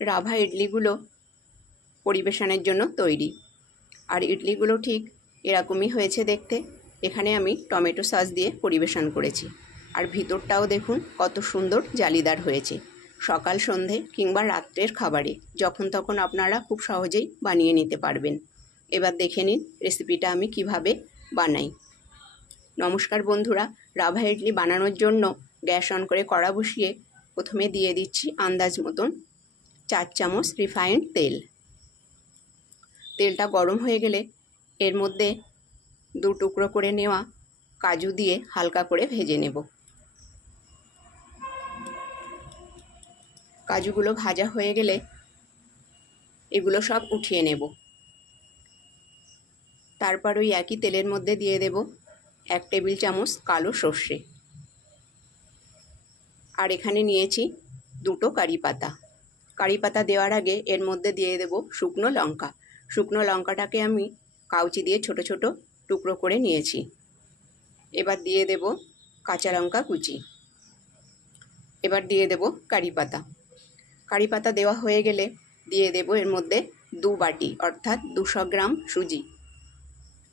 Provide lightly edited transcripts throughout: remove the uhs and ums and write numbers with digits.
রাভা ইডলিগুলো পরিবেশনের জন্য তৈরি। আর ইডলিগুলো ঠিক এরকমই হয়েছে দেখতে। এখানে আমি টমেটো সস দিয়ে পরিবেশন করেছি। আর ভিতরটাও দেখুন কত সুন্দর জালিদার হয়েছে। সকাল সন্ধে কিংবা রাত্রের খাবারে যখন তখন আপনারা খুব সহজেই বানিয়ে নিতে পারবেন। এবার দেখে নিন রেসিপিটা আমি কিভাবে বানাই। নমস্কার বন্ধুরা, রাভা ইডলি বানানোর জন্য গ্যাস অন করে কড়া বসিয়ে প্রথমে দিয়ে দিচ্ছি আন্দাজ মতন 4 চামচ রিফাইন্ড তেল। তেলটা গরম হয়ে গেলে এর মধ্যে 2 টুকরো করে নেওয়া কাজু দিয়ে হালকা করে ভেজে নেব। কাজুগুলো ভাজা হয়ে গেলে এগুলো সব উঠিয়ে নেব। তারপর ওই একই তেলের মধ্যে দিয়ে দেব 1 টেবিল চামচ কালো সর্ষে। আর এখানে নিয়েছি 2টো কারি পাতা। কারি পাতা দেওয়ার আগে এর মধ্যে দিয়ে দেব শুকনো লঙ্কা। শুকনো লঙ্কাটাকে আমি কাউচি দিয়ে ছোট ছোট টুকরো করে নিয়েছি। এবার দিয়ে দেব কাঁচা লঙ্কা কুচি। এবার দিয়ে দেব কারি পাতা। কারি পাতা দেওয়া হয়ে গেলে দিয়ে দেব এর মধ্যে 2 বাটি অর্থাৎ 200 গ্রাম সুজি।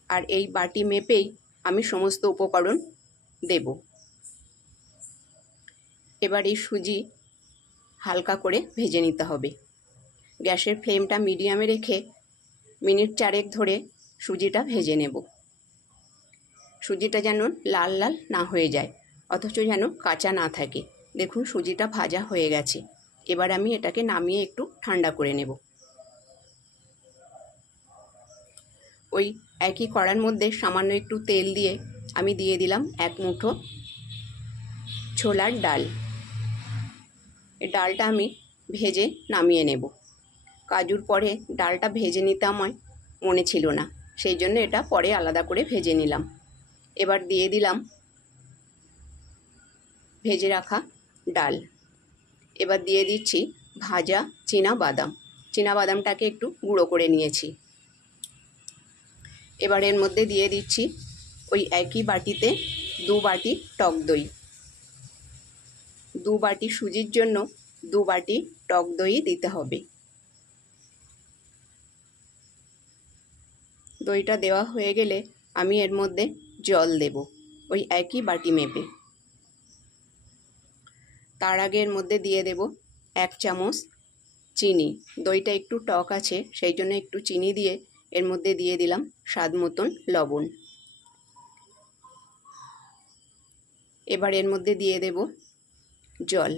আর এই বাটি মেপেই আমি সমস্ত উপকরণ দেব। এবার এই সুজি হালকা করে ভেজে নিতে হবে। গ্যাসের ফ্লেমটা মিডিয়ামে রেখে মিনিট 4 ধরে সুজিটা ভেজে নেব। সুজিটা যেন লাল লাল না হয়ে যায়, অথচ যেন কাঁচা না থাকে। দেখুন সুজিটা ভাজা হয়ে গেছে। এবার আমি এটাকে নামিয়ে একটু ঠান্ডা করে নেব। ওই একই কড়ার মধ্যে সামান্য একটু তেল দিয়ে আমি দিয়ে দিলাম 1 মুঠো ছোলার ডাল। এই ডালটা আমি ভেজে নামিয়ে নেব। কাজুর পরে ডালটা ভেজে নিতে আমার মনে ছিল না, সেই জন্য এটা পরে আলাদা করে ভেজে নিলাম। এবার দিয়ে দিলাম ভেজে রাখা ডাল। এবার দিয়ে দিচ্ছি ভাজা চীনা বাদাম। চীনা বাদামটাকে একটু গুঁড়ো করে নিয়েছি। এবার এর মধ্যে দিয়ে দিচ্ছি ওই একই বাটিতে 2 বাটি টক দই। 2 বাটি সুজির জন্য 2 বাটি টক দই দিতে হবে। দইটা দেওয়া হয়ে গেলে আমি এর মধ্যে জল দেব ওই একই বাটি মেপে। তার আগে এর মধ্যে দিয়ে দেব 1 চামচ চিনি। দইটা একটু টক আছে, সেই জন্য একটু চিনি দিয়ে এর মধ্যে দিয়ে দিলাম স্বাদ মতন লবণ। এবার এর মধ্যে দিয়ে দেব জল।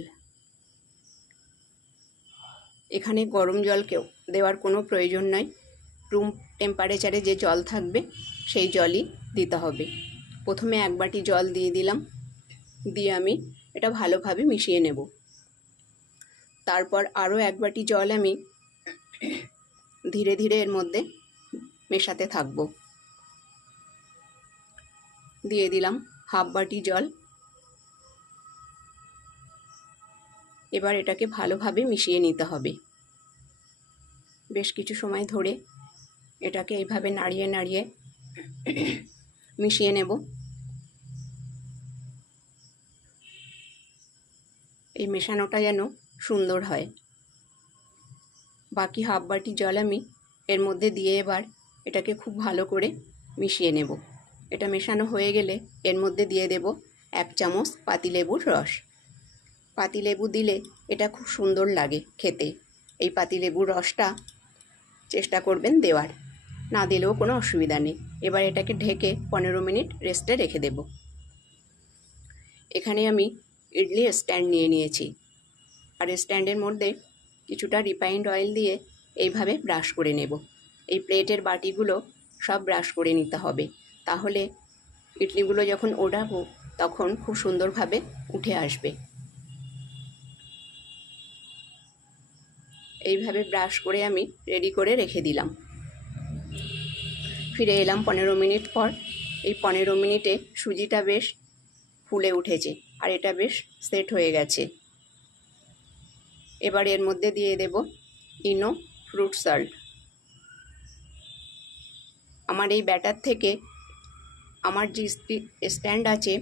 এখানে গরম জল দেওয়ার কোনো প্রয়োজন নয়। রুম টেম্পারেচারে যে জল থাকবে সেই জলই দিতে হবে। প্রথমে 1 বাটি জল দিয়ে দিলাম, দিয়ে আমি এটা ভালোভাবে মিশিয়ে নেব। তারপর আরও 1 বাটি জল আমি ধীরে ধীরে এর মধ্যে মেশাতে থাকব। দিয়ে দিলাম 1/2 বাটি জল। এবার এটাকে ভালোভাবে মিশিয়ে নিতে হবে। বেশ কিছু সময় ধরে এটাকে এইভাবে নাড়িয়ে নাড়িয়ে মিশিয়ে নেব। এই মেশানোটা যেন সুন্দর হয়। বাকি 1/2 বাটি জল আমি এর মধ্যে দিয়ে এবার এটাকে খুব ভালো করে মিশিয়ে নেব। এটা মেশানো হয়ে গেলে এর মধ্যে দিয়ে দেব 1 চামচ পাতিলেবুর রস। পাতিলেবু দিলে এটা খুব সুন্দর লাগে খেতে। এই পাতিলেবুর রসটা চেষ্টা করবেন দেওয়ার, না দিলেও কোনো অসুবিধা নেই। এবার এটাকে ঢেকে 15 মিনিট রেস্টে রেখে দেব। এখানে আমি ইডলি স্ট্যান্ড নিয়েছি। আর স্ট্যান্ডের মধ্যে কিছুটা রিফাইন্ড অয়েল দিয়ে এইভাবে ব্রাশ করে নেব। এই প্লেটের বাটিগুলো সব ব্রাশ করে নিতে হবে, তাহলে ইডলিগুলো যখন ওঠাবো তখন খুব সুন্দরভাবে উঠে আসবে। এইভাবে ব্রাশ করে আমি রেডি করে রেখে দিলাম। ফিরে এলাম 15 মিনিট পর। এই 15 মিনিটে সুজিটা বেশ ফুলে উঠেছে আর এটা বেশ সেট হয়ে গেছে। এবার এর মধ্যে দিয়ে দেব ইনো ফ্রুট সল্ট। আমার এই ব্যাটার থেকে আমার যে স্ট্যান্ড আছে,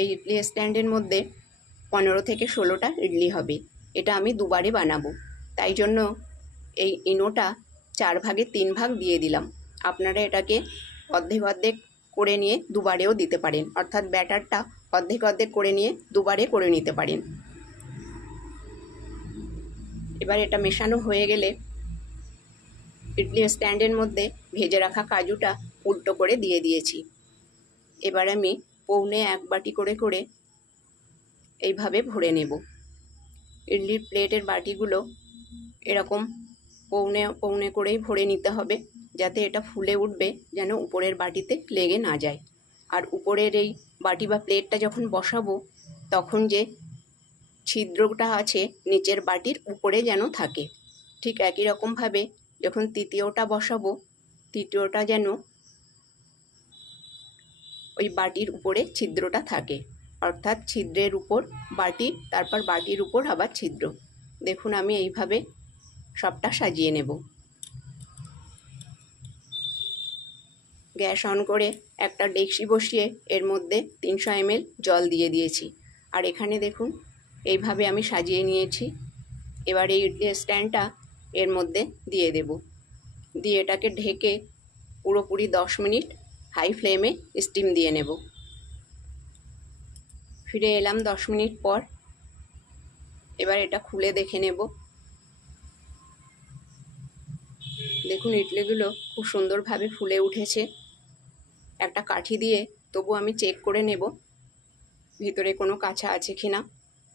এই ইডলি স্ট্যান্ডের মধ্যে 15 থেকে 16টা ইডলি হবে। এটা আমি 2 বারে বানাবো, তাই জন্য এই ইনোটা 4 ভাগে 3 ভাগ দিয়ে দিলাম। আপনারা এটাকে অর্ধেক অর্ধেক করে নিয়ে দুবারেও দিতে পারেন, অর্থাৎ ব্যাটারটা অর্ধেক অর্ধেক করে নিয়ে দুবারে করে নিতে পারেন। এবার এটা মেশানো হয়ে গেলে ইডলি স্ট্যান্ডের মধ্যে ভেজে রাখা কাজুটা উল্টো করে দিয়ে দিয়েছি। এবার আমি পৌনে 1 বাটি করে করে এইভাবে ভরে নেব। ইডলির প্লেটের বাটিগুলো এরকম পৌনে পৌনে করেই ভরে নিতে হবে, যাতে এটা ফুলে উঠবে, যেন উপরের বাটিতে লেগে না যায়। আর উপরের এই বাটি বা প্লেটটা যখন বসাবো তখন যে ছিদ্রটা আছে নিচের বাটির উপরে যেন থাকে। ঠিক একই রকমভাবে যখন তৃতীয়টা বসাবো, তৃতীয়টা যেন ওই বাটির উপরে ছিদ্রটা থাকে, অর্থাৎ ছিদ্রের উপর বাটি, তারপর বাটির উপর আবার ছিদ্র। দেখুন আমি এইভাবে সবটা সাজিয়ে নেব। গ্যাস অন করে একটা ডেকচি বসিয়ে এর মধ্যে 300 ml জল দিয়ে দিয়েছি। আর এখানে দেখুন এইভাবে আমি সাজিয়ে নিয়েছি। এবার এই স্ট্যান্ডটা এর মধ্যে দিয়ে দেব, দিয়ে এটাকে ঢেকে পুরোপুরি 10 মিনিট হাই ফ্লেমে স্টিম দিয়ে নেব। ফিরে এলাম 10 মিনিট পর। এবার এটা খুলে দেখে নেব। দেখুন ইডলিগুলো খুব সুন্দরভাবে ফুলে উঠেছে। একটা কাঠি দিয়ে তবু আমি চেক করে নেব ভিতরে কোনো কাঁচা আছে কি না।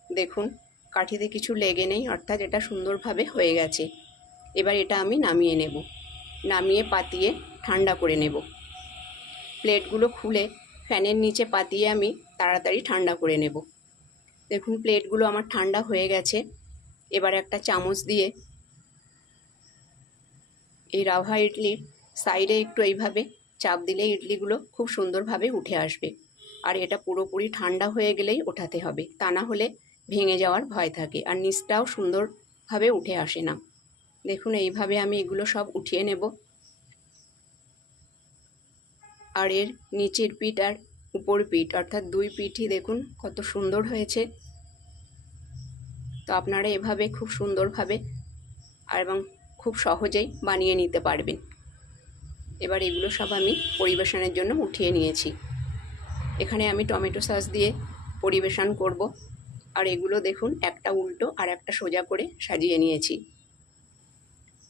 দেখুন কাঠিতে কিছু লেগে নেই, অর্থাৎ এটা সুন্দরভাবে হয়ে গেছে। এবার এটা আমি নামিয়ে নেব, নামিয়ে পাতিয়ে ঠান্ডা করে নেব। প্লেটগুলো খুলে ফ্যানের নিচে পাতিয়ে আমি তাড়াতাড়ি ঠান্ডা করে নেব। দেখুন প্লেটগুলো আমার ঠান্ডা হয়ে গেছে। এবার একটা চামচ দিয়ে এই রাভা ইডলির সাইডে একটু এইভাবে চাপ দিলে ইডলিগুলো খুব সুন্দরভাবে উঠে আসবে। আর এটা পুরোপুরি ঠান্ডা হয়ে গেলেই ওঠাতে হবে, তা না হলে ভেঙে যাওয়ার ভয় থাকে আর নিচটাও সুন্দরভাবে উঠে আসে না। দেখুন এইভাবে আমি এগুলো সব উঠিয়ে নেব। আর এর নিচের পিঠ আর উপর পিঠ অর্থাৎ 2 পিঠই দেখুন কত সুন্দর হয়েছে। তো আপনারা এভাবে খুব সুন্দরভাবে এবং খুব সহজেই বানিয়ে নিতে পারবেন। এবার এগুলো সব আমি পরিবেশনের জন্য উঠিয়ে নিয়েছি। এখানে আমি টমেটো সস দিয়ে পরিবেশন করব। আর এগুলো দেখুন একটা উল্টো আর একটা সোজা করে সাজিয়ে নিয়েছি।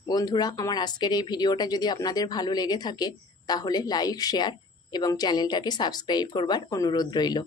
বন্ধুরা, আমার আজকের এই ভিডিওটা যদি আপনাদের ভালো লেগে থাকে তাহলে লাইক, শেয়ার এবং চ্যানেলটাকে সাবস্ক্রাইব করবার অনুরোধ রইল।